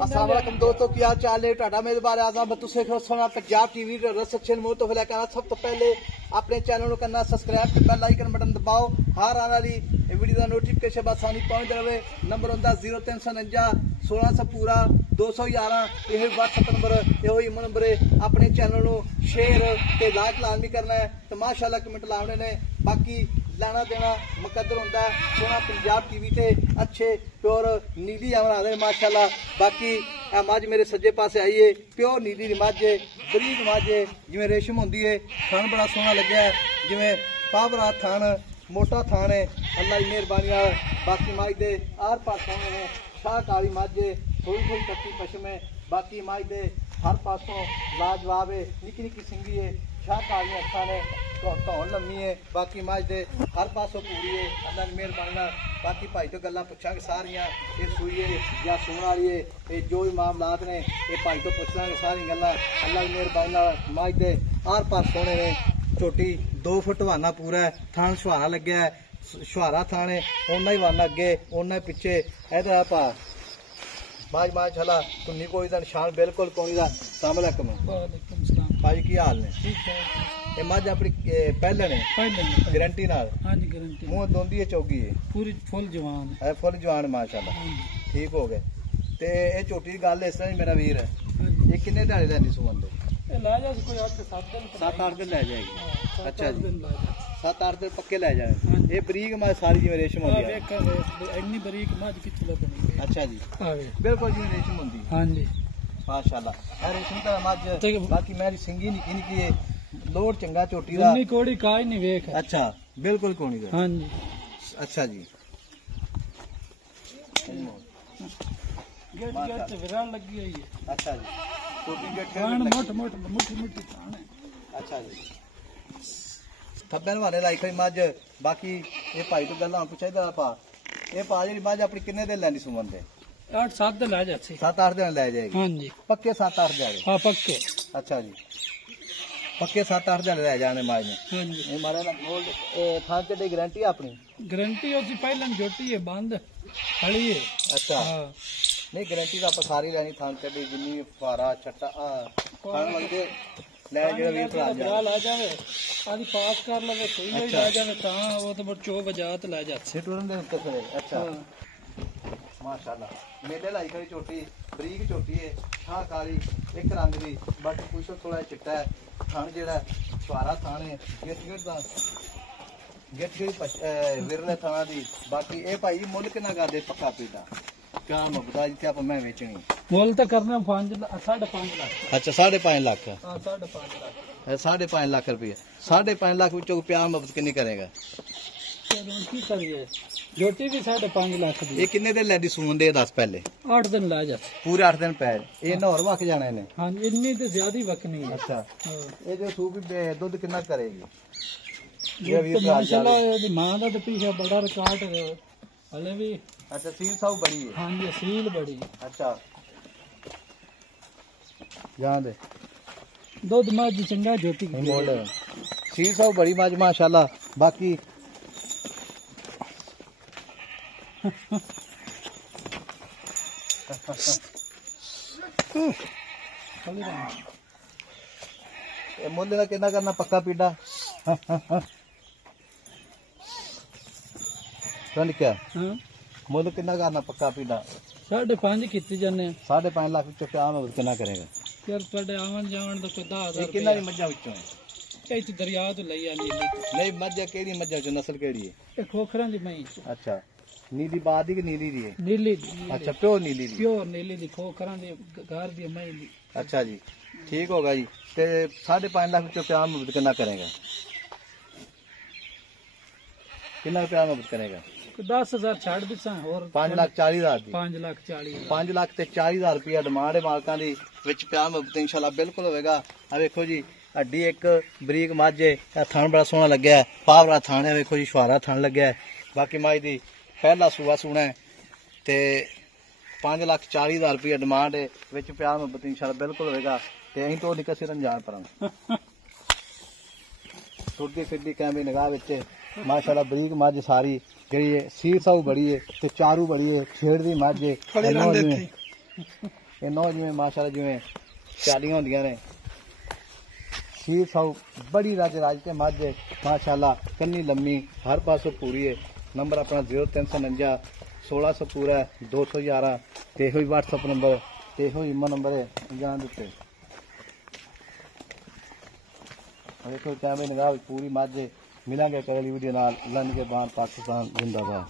अस्सलाम वालेकुम दोस्तों, क्या चाल है? टाटा मेजबान आज़म तुसे सोना पंजाब टीवी रसच्छन मोह तो फिलहाल कहना सब तो पहले अपने चैनल को करना सब्सक्राइब ते बेल आइकन बटन दबाओ। हर आने वाली वीडियो का नोटिफिकेशन बस आनी पहुंच रहे। नंबर होंदा 0349 1600 पूरा 211। यह व्हाट्सएप नंबर, यो ईमेल नंबर है। अपने चैनल को शेयर ते लाइक लाजमी करना है तो माशाअल्लाह कमेंट लाने ने। बाकी लेना देना मुकद्दर होंदा है। सोना पंजाब टीवी ते अच्छे प्योर नीली बना दे माशाअल्लाह। बाकी मझ मेरे सज्जे पासे आई है, प्योर नीली दी मझ है, बरीक मझ है, जिवें रेशम होंदी है। थान बड़ा सोहना लग्या है, जिवें पावरा थान, मोटा थान है, अल्लाह की मेहरबानी। बाकी मझ दे आर पार सोहने ने। शाह काली मझ है, थोड़ी थोड़ी कच्ची पशम है। बाकी मझ दे हर पासों लाजवाब है, निक्की निक्की सिंगी है, शाह काली अखा ने, धौन लम्मी है। बाकी मझ दे हर पासों पूरी है, अल्लाह की मेहरबानी। बाकी भाई तो गल्लां पुछांगे सारियां, ये सूई है या सूण वाली है, ये जो भी मामलात ने ये भाई तो पुछ लांगे सारी गल्लां। अल्लाह की मेहरबानी। मझ दे आर पार सोने ने। झोटी 2 फुट वाना पूरा है, थान छुहारा लग्या है, छुहारा थान है, उन्ना ही वाना अगे उन्ना ही पिछे। इधर पा माज माज हला तुन्नी कोई दा निशान बिल्कुल कोई दा। अस्सलाम वालेकुम भाई, की हाल ने? ये मझ अपनी पहले ने गारंटी नाल? हां जी गारंटी। मुंह दोंदी है, चौगी है, पूरी फुल जवान है, फुल जवान माशाअल्लाह। ठीक हो गए। ते ए झोटी दी गल इस तरह मेरा वीर है, ये किन्ने ढाले लैंदी सुमन दे? ए ला जा कोई 8 से 7 दिन, 7-8 दिन ले जाएगी। अच्छा जी, 7-8 दिन पक्के ले जाए। ये बरीक मझ सारी जिवें रेशम होंदी है। इतनी बरीक मझ कित्थों लभनी? अच्छा जी, बिल्कुल जिवें रेशम होंदी। हां जी माशाअल्लाह। ए रेशम दा मझ। बाकी मेरी सिंगी निक्की निक्की है, लोड चंगा झोटी दा, इन्नी कोड़ी काई नहीं वेख। अच्छा बिल्कुल कोनी दा। हां जी। अच्छा जी, गेट गेट ते विरान लगी हुई है। अच्छा जी, छोटी गेट कान मोट मोट मुठी मुठी कान है। अच्छा जी, थब्बे वाले लाई कोई मझ। बाकी ये भाई तो गल्लां पुछे दा पा, ये पा जेडी मझ अपनी किन्ने दिन लैंदी सुमन दे? 8-7 दिन ले जाती। 7-8 दिन ले जाएगी। हां जी पक्के 7-8 दिन? हां पक्के। अच्छा जी, पक्के 7-8 दिन ले जाने मझ ने। हां जी। मारे ना बोल थान ते गारंटी अपनी? गारंटी होती पहले झोटी है, बंद खड़ी है। अच्छा हां, नहीं गारंटी तो आप सारी लेनी। थान ते जिन्नी फारा छट्टा खान लगे ले जेड़ा वीर भरा ला जावे, आदि पास कर लवे सही होई ला जावे ता वो तो चो वजात ले जा सिटूरन दे उत्ते फिर। अच्छा माशाअल्लाह। मेले लाई खड़ी झोटी, बरीक झोटी है, शाह काली एक रंग दी। बाकी कुछ थोड़ा चिट्टा है। थान जेड़ा छुहारा थान है, गेट गेट दा गेट गेट विरले थाना दी। बाकी ए भाई मुल कितना करदे पक्का पीटा? क्या मुकदा जिथे आप मैं बेचनी? मुल तो करना 5 लाख 5.5 लाख। अच्छा 5.5 लाख। हां 5.5 लाख। 5.5 लाख रुपये। 5.5 लाख विचों प्यार मुफ्त कितनी करेगा? चलो की करिए, झोटी भी 5.5 लाख दी। ये किन्ने दिन लैंदी सून दे? 10 पहले 8 दिन ला जा, पूरे 8 दिन पै। ये नहर वक जाना इन्हें? हां इतनी तो ज्यादा ही वकनी है। अच्छा ये जो सूप दूध कितना करेगी? ये भी माशाल्लाह ये मां दा तो पीछे बड़ा रिकॉर्ड है हले भी। अच्छा सील साउ बड़ी है? हां जी सील बड़ी। अच्छा जान दे दूध मझ चंगा झोटी मोल सील साउ बड़ी मझ माशाल्लाह। बाकी मुल का कितना करना पक्का पीड़ा? क्या मुल कितना करना पक्का पीड़ा? 5.5 की जाने। 5.5 लाख क्या कितना करेगा यार? तुहाडे आवन जावन तो कोई 10,000 कितना दी मज्जा विचों? इत्थे दरिया तो लई आनी नहीं मज्जा। केड़ी मज्जा जो नस्ल केड़ी है? ये खोखरां दी मई। अच्छा नीली बादी की नीली दी है? नीली। अच्छा प्योर नीली दी? प्योर नीली दी खोखरां दी घर दी मई दी। अच्छा जी ठीक होगा जी। ते 5.5 लाख विचों प्यार मुफ्त कितना करेगा? कितना प्यार मुफ्त करेगा? 10,000 छाड़ दिसा और 5,40,000 दी। 5,40,000 5 लाख ते 40,000 रुपया डिमांड है मालकां दी। विच प्यार मुफ्त इंशाल्लाह बिल्कुल होगा। आ वेखो जी हड्डी एक बरीक मझ है, थान बड़ा सोहना लग्या है, पावरा थान है। वेखो जी छुहारा थान लग्या है। बाकी मझ दी पहला सूआ सूना है ते 5,40,000 रुपया डिमांड है। विच प्यार मुफ्त इंशाल्लाह बिल्कुल होगा। ते अहीं तो निकल सिरन जान पर टुरदी फिरदी कैमरे निगाह विच माशाल्लाह बरीक मझ सारी जी सीर साऊ बड़ी है ते चारू बड़ी है, छेड़ दी मझ है। ये नौ जिमें माशाल्लाह जिमें चालियां होंदियां ने। खीर साउ बड़ी राज ते मझ माशाल्लाह कन्नी लम्मी हर पासों पूरी है। नंबर अपना 0349 1600 पूरा है 211 ते होई व्हाट्सएप नंबर ते होई इमो नंबर है जान दिते। देखो कैमरे निगाह पूरी मझ मिलांगे अगली वीडियो नाल। अल्लाह के बाद पाकिस्तान जिंदाबाद।